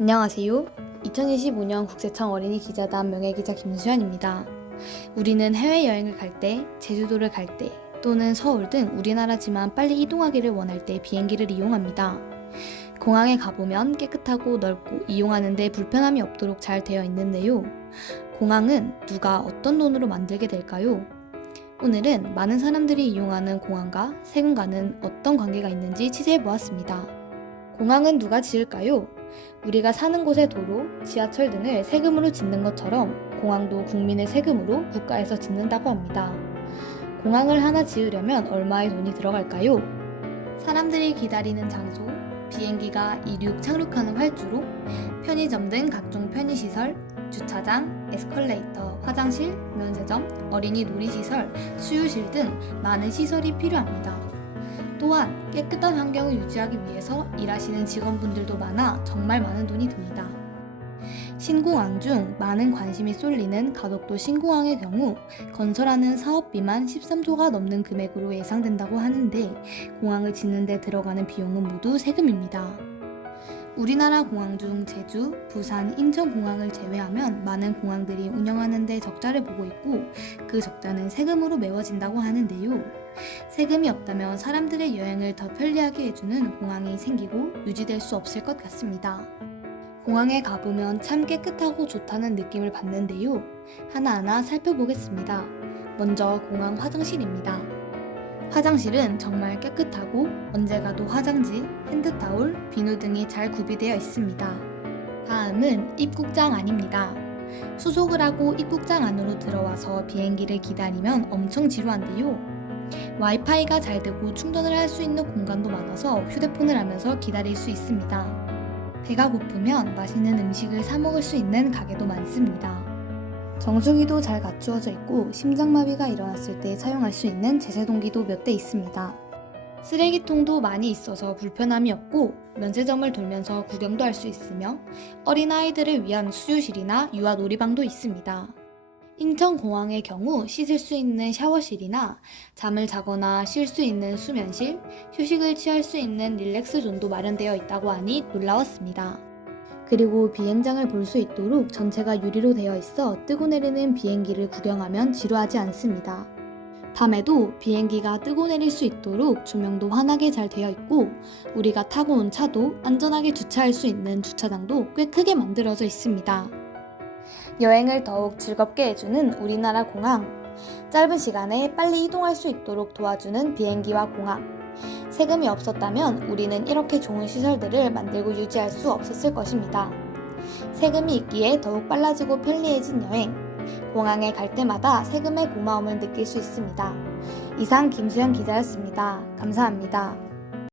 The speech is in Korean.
안녕하세요. 2025년 국세청 어린이 기자단 명예기자 김수현입니다. 우리는 해외여행을 갈 때, 제주도를 갈 때, 또는 서울 등 우리나라지만 빨리 이동하기를 원할 때 비행기를 이용합니다. 공항에 가보면 깨끗하고 넓고 이용하는데 불편함이 없도록 잘 되어 있는데요. 공항은 누가 어떤 돈으로 만들게 될까요? 오늘은 많은 사람들이 이용하는 공항과 세금과는 어떤 관계가 있는지 취재해 보았습니다. 공항은 누가 지을까요? 우리가 사는 곳의 도로, 지하철 등을 세금으로 짓는 것처럼 공항도 국민의 세금으로 국가에서 짓는다고 합니다. 공항을 하나 지으려면 얼마의 돈이 들어갈까요? 사람들이 기다리는 장소, 비행기가 이륙, 착륙하는 활주로, 편의점 등 각종 편의시설, 주차장, 에스컬레이터, 화장실, 면세점, 어린이 놀이시설, 수유실 등 많은 시설이 필요합니다. 또한 깨끗한 환경을 유지하기 위해서 일하시는 직원분들도 많아 정말 많은 돈이 듭니다. 신공항 중 많은 관심이 쏠리는 가덕도 신공항의 경우 건설하는 사업비만 13조가 넘는 금액으로 예상된다고 하는데 공항을 짓는 데 들어가는 비용은 모두 세금입니다. 우리나라 공항 중 제주, 부산, 인천 공항을 제외하면 많은 공항들이 운영하는 데 적자를 보고 있고 그 적자는 세금으로 메워진다고 하는데요. 세금이 없다면 사람들의 여행을 더 편리하게 해주는 공항이 생기고 유지될 수 없을 것 같습니다. 공항에 가보면 참 깨끗하고 좋다는 느낌을 받는데요. 하나하나 살펴보겠습니다. 먼저 공항 화장실입니다. 화장실은 정말 깨끗하고 언제 가도 화장지, 핸드타올, 비누 등이 잘 구비되어 있습니다. 다음은 입국장 안입니다. 수속을 하고 입국장 안으로 들어와서 비행기를 기다리면 엄청 지루한데요. 와이파이가 잘 되고 충전을 할 수 있는 공간도 많아서 휴대폰을 하면서 기다릴 수 있습니다. 배가 고프면 맛있는 음식을 사 먹을 수 있는 가게도 많습니다. 정수기도 잘 갖추어져 있고 심장마비가 일어났을 때 사용할 수 있는 제세동기도 몇 대 있습니다. 쓰레기통도 많이 있어서 불편함이 없고 면세점을 돌면서 구경도 할 수 있으며 어린아이들을 위한 수유실이나 유아 놀이방도 있습니다. 인천공항의 경우 씻을 수 있는 샤워실이나 잠을 자거나 쉴 수 있는 수면실, 휴식을 취할 수 있는 릴렉스 존도 마련되어 있다고 하니 놀라웠습니다. 그리고 비행장을 볼 수 있도록 전체가 유리로 되어 있어 뜨고 내리는 비행기를 구경하면 지루하지 않습니다. 밤에도 비행기가 뜨고 내릴 수 있도록 조명도 환하게 잘 되어 있고 우리가 타고 온 차도 안전하게 주차할 수 있는 주차장도 꽤 크게 만들어져 있습니다. 여행을 더욱 즐겁게 해주는 우리나라 공항. 짧은 시간에 빨리 이동할 수 있도록 도와주는 비행기와 공항. 세금이 없었다면 우리는 이렇게 좋은 시설들을 만들고 유지할 수 없었을 것입니다. 세금이 있기에 더욱 빨라지고 편리해진 여행. 공항에 갈 때마다 세금의 고마움을 느낄 수 있습니다. 이상 김수현 기자였습니다. 감사합니다.